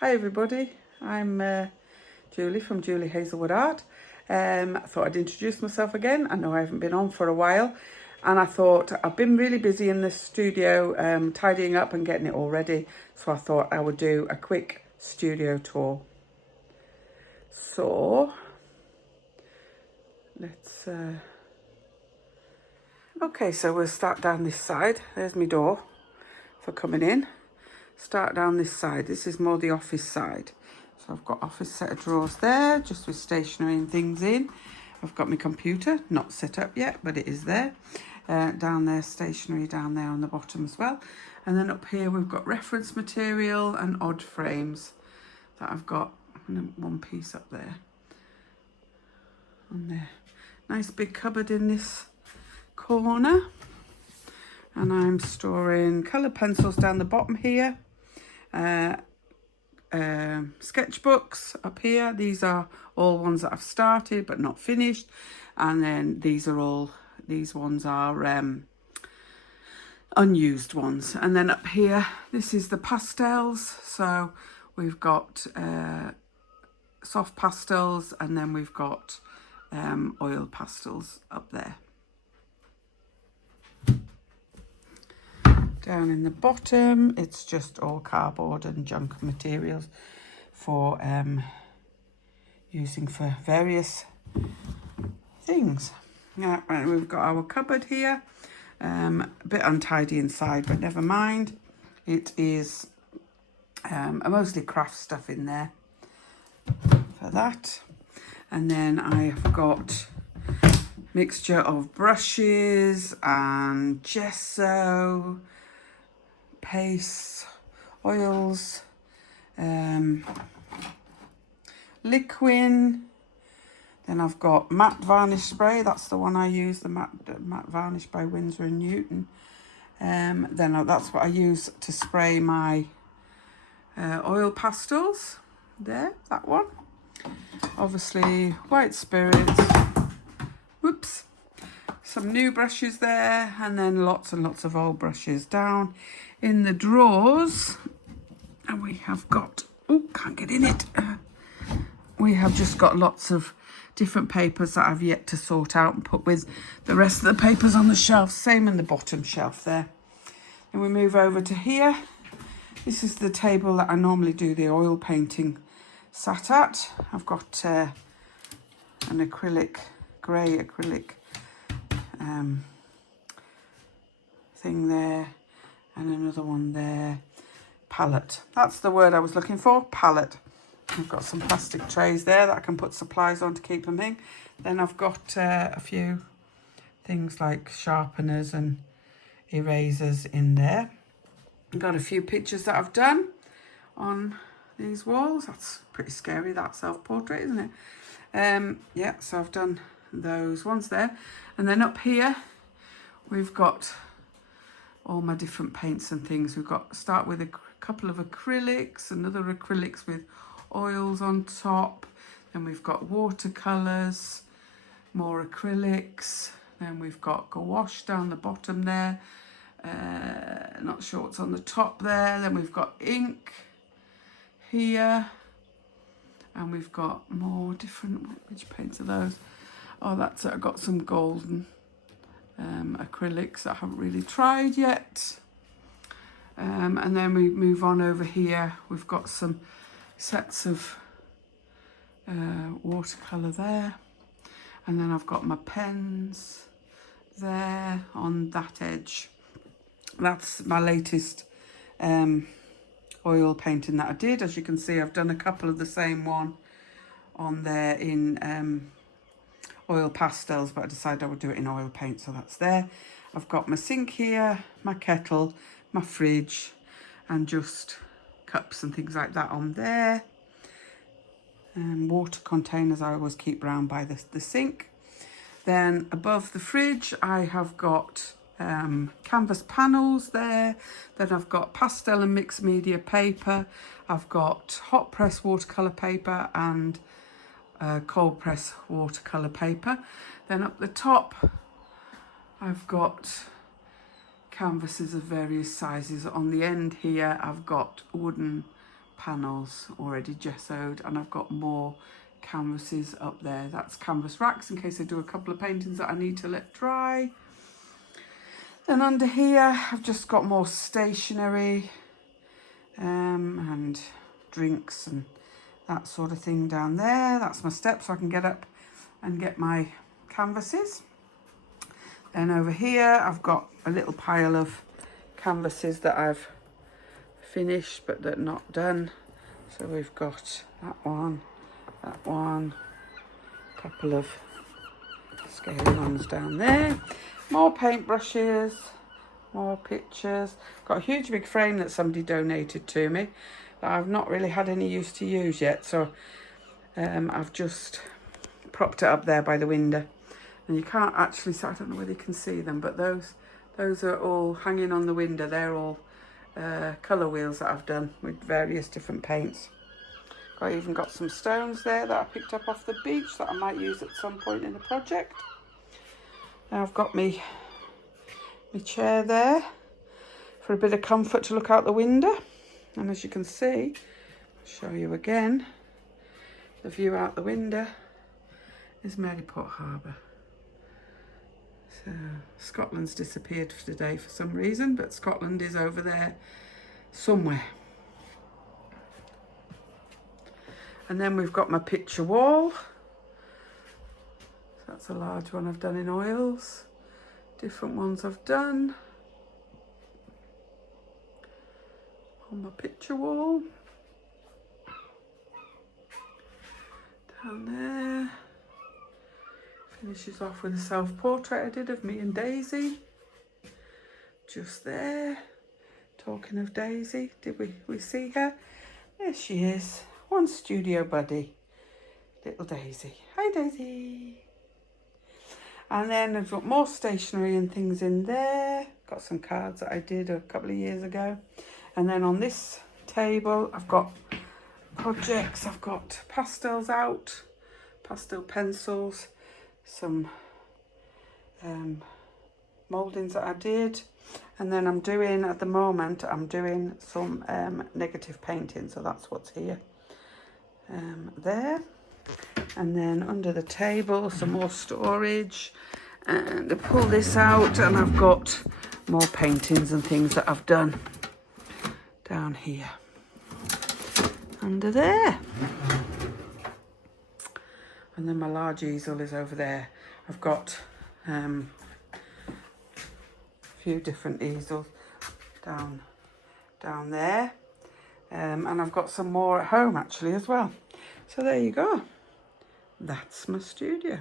Hi everybody, I'm Julie from Julie Hazelwood Art. I thought I'd introduce myself again. I know I haven't been on for a while, and I thought I've been really busy in the studio tidying up and getting it all ready, so I thought I would do a quick studio tour. So let's okay, so we'll start down this side. There's my door for coming in. Start down this side. This is more the office side. So I've got office set of drawers there, just with stationery and things in. I've got my computer, not set up yet, but it is there. Down there, stationery down there on the bottom as well. And then up here we've got reference material and odd frames that I've got one piece up there. On there. Nice big cupboard in this corner. And I'm storing coloured pencils down the bottom here. Sketchbooks up here. These are all ones that I've started but not finished, and then these ones are unused ones. And then up here, this is the pastels. So we've got soft pastels, and then we've got oil pastels up there. Down in the bottom, it's just all cardboard and junk materials for using for various things. Yeah, and we've got our cupboard here. A bit untidy inside, but never mind. It is mostly craft stuff in there for that. And then I've got mixture of brushes and gesso, paste, oils, liquid. Then I've got matte varnish spray. That's the one I use, the matte varnish by Winsor & Newton. Then that's what I use to spray my oil pastels. There, that one. Obviously, white spirits. Whoops. Some new brushes there, and then lots and lots of old brushes. Down in the drawers, and we have got, oh, can't get in it. We have just got lots of different papers that I've yet to sort out and put with the rest of the papers on the shelf. Same in the bottom shelf there. And we move over to here. This is the table that I normally do the oil painting sat at. I've got an acrylic, grey acrylic thing there, and another one there. Palette. That's the word I was looking for, palette. I've got some plastic trays there that I can put supplies on to keep them in. Then I've got a few things like sharpeners and erasers in there. I've got a few pictures that I've done on these walls. That's pretty scary, that self-portrait, isn't it? Yeah, so I've done those ones there. And then up here, we've got all my different paints and things. We've got, start with a couple of acrylics, another acrylics with oils on top. Then we've got watercolours, more acrylics. Then we've got gouache down the bottom there. Not sure what's on the top there. Then we've got ink here. And we've got more different, which paints are those? Oh, that's it. I've got some golden acrylics that I haven't really tried yet. And then we move on over here. We've got some sets of watercolour there. And then I've got my pens there on that edge. That's my latest oil painting that I did. As you can see, I've done a couple of the same one on there in oil pastels, but I decided I would do it in oil paint, so that's there. I've got my sink here, my kettle, my fridge, and just cups and things like that on there. Water containers I always keep round by the sink. Then above the fridge I have got canvas panels there. Then I've got pastel and mixed media paper. I've got hot press watercolour paper and cold press watercolour paper. Then up the top I've got canvases of various sizes. On the end here I've got wooden panels already gessoed, and I've got more canvases up there. That's canvas racks in case I do a couple of paintings that I need to let dry. Then under here I've just got more stationery and drinks and that sort of thing down there. That's my step so I can get up and get my canvases. Then over here I've got a little pile of canvases that I've finished but that are not done. So we've got that one, a couple of scaly ones down there, more paintbrushes, more pictures. Got a huge big frame that somebody donated to me that I've not really had any use to use yet, so I've just propped it up there by the window, and you can't actually see, I don't know whether you can see them, but those are all hanging on the window. They're all colour wheels that I've done with various different paints. I even got some stones there that I picked up off the beach that I might use at some point in the project. Now I've got my chair there for a bit of comfort to look out the window. And as you can see, I'll show you again, the view out the window is Maryport Harbour. So Scotland's disappeared for today for some reason, but Scotland is over there somewhere. And then we've got my picture wall. So that's a large one I've done in oils. Different ones I've done on my picture wall. Down there. Finishes off with a self-portrait I did of me and Daisy. Just there. Talking of Daisy, did we see her? There she is. One studio buddy, little Daisy. Hi Daisy. And then I've got more stationery and things in there. Got some cards that I did a couple of years ago. And then on this table I've got projects. I've got pastels out, pastel pencils, some mouldings that I did. And then I'm doing, at the moment, I'm doing some negative painting. So that's what's here. There, and then under the table some more storage, and I pull this out and I've got more paintings and things that I've done down here under there. And then my large easel is over there. I've got a few different easels down there. And I've got some more at home actually as well. So there you go. That's my studio.